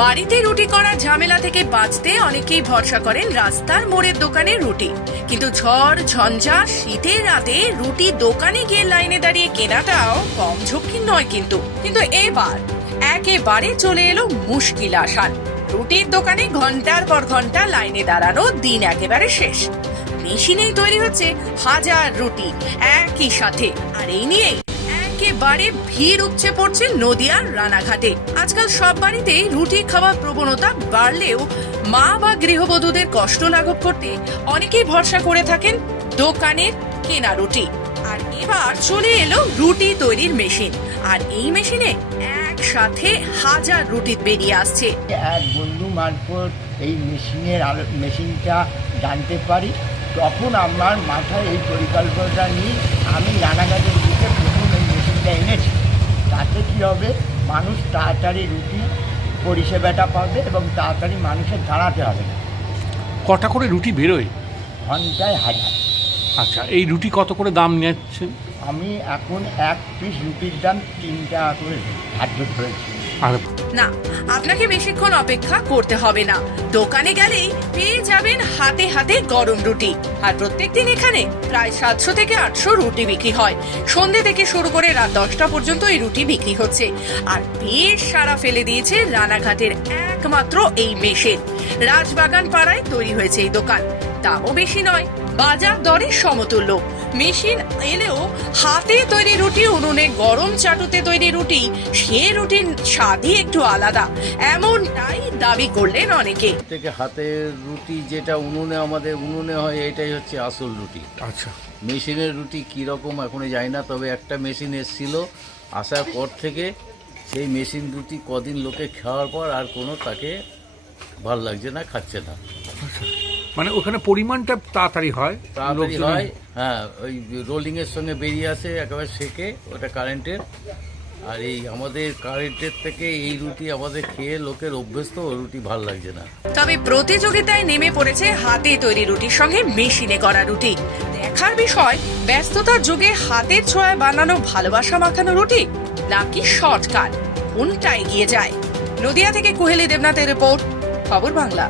বাড়িতে রুটি করার ঝামেলা থেকে বাঁচতে অনেকেই ভরসা করেন রাস্তার মোড়ের দোকানের রুটি। কিন্তু ঝড় ঝঞ্ঝা শীতের রাতে রুটি দোকানে গিয়ে লাইনে দাঁড়িয়ে কেনাটাও কম ঝক্কির নয়। কিন্তু এবার একেবারে চলে এলো মুশকিল আসান। রুটির দোকানে ঘন্টার পর ঘন্টা লাইনে দাঁড়ানো দিন একেবারে শেষ। মেশিনেই তৈরি হচ্ছে হাজার রুটি একই সাথে, আর এই নিয়েই একেবারে ভিড় উপচে পড়ছে নদিয়ার রানাঘাটে। আজকাল সব বাড়িতেই রুটি খাওয়ার প্রবণতা বাড়লেও মা বা গৃহবধূদের কষ্ট লাঘব করতে অনেকেই ভরসা করে থাকেন দোকানের কেনা রুটি। আর এবার চলে এলো রুটি তৈরির মেশিন, আর এই মেশিনে একসাথে হাজার রুটি বেরিয়ে আসছে। এক বন্ধু মারফত এই মেশিনটা জানতে পারি, তখন আমার মাথায় এই পরিকল্পনাটা নিয়ে আমি রানাঘাটের দিকে প্রথম এই মেশিনটা এনেছি। তাতে কী হবে, মানুষ তাড়াতাড়ি রুটি পরিষেবাটা পাবে এবং তাড়াতাড়ি মানুষের দাঁড়াতে হবে না। কটা করে রুটি বেরোয়? ঘন্টায় হাজার। আচ্ছা, এই রুটি কত করে দাম নিচ্ছেন? আমি এখন এক পিস রুটির দাম 3 টাকা করে ধার্য ধরেছি। আর না, আপনাকে বেশিক্ষণ অপেক্ষা করতে হবে না। দোকানে গেলেই পেয়ে যাবেন হাতে হাতে গরম রুটি। আর প্রত্যেকদিন এখানে প্রায় 700 থেকে 800 রুটি বিক্রি হয়। সন্ধ্যে থেকে শুরু করে রাত 10টা পর্যন্ত এই রুটি বিক্রি হচ্ছে। আর বেশ সাড়া ফেলে দিয়েছে রানাঘাটের একমাত্র এই মেশিন। রাজবাগান পাড়ায় তৈরি হয়েছে এই দোকান। দামও বেশি নয়, বাজার দরে সমতুল্য। মেশিন এলেও হাতে তৈরি রুটি, উনুনে গরম চাটুতে তৈরি রুটি, সে রুটির স্বাদই একটু আলাদা, এমনটাই দাবি করলেন অনেকে। থেকে হাতের রুটি যেটা আমাদের উনুনে হয়, এটাই হচ্ছে আসল রুটি। আচ্ছা, মেশিনের রুটি কীরকম এখনই জানি না, তবে একটা মেশিন এসেছিল, আসার পর থেকে সেই মেশিন রুটি কদিন লোকে খাওয়ার পর আর কোনো তাকে ভাল লাগছে না, খাচ্ছে না। মানে ওখানে পরিমাণটা তাড়াতাড়ি হয়? তাড়াতাড়ি হয়, হ্যাঁ। ওই রোলিংয়ের সঙ্গে বেরিয়ে আসে একেবারে সেকে, ওটা কারেন্টের। আর এই আমাদের কারেন্টের থেকে এই রুটি আমাদের খেয়ে লোকের অভ্যস্ত, রুটি ভাল লাগছে না। তবে প্রতিযোগিতায় নেমে পড়েছে হাতে তৈরি রুটির সঙ্গে মেশিনে করা রুটি। দেখার বিষয়, ব্যস্ততার যুগে হাতের ছোঁয়ায় বানানো ভালোবাসা মাখানো রুটি নাকি শর্টকাট, কোনটা এগিয়ে যায়? নদিয়া থেকে কুহেলি দেবনাথের রিপোর্ট, খবর বাংলা।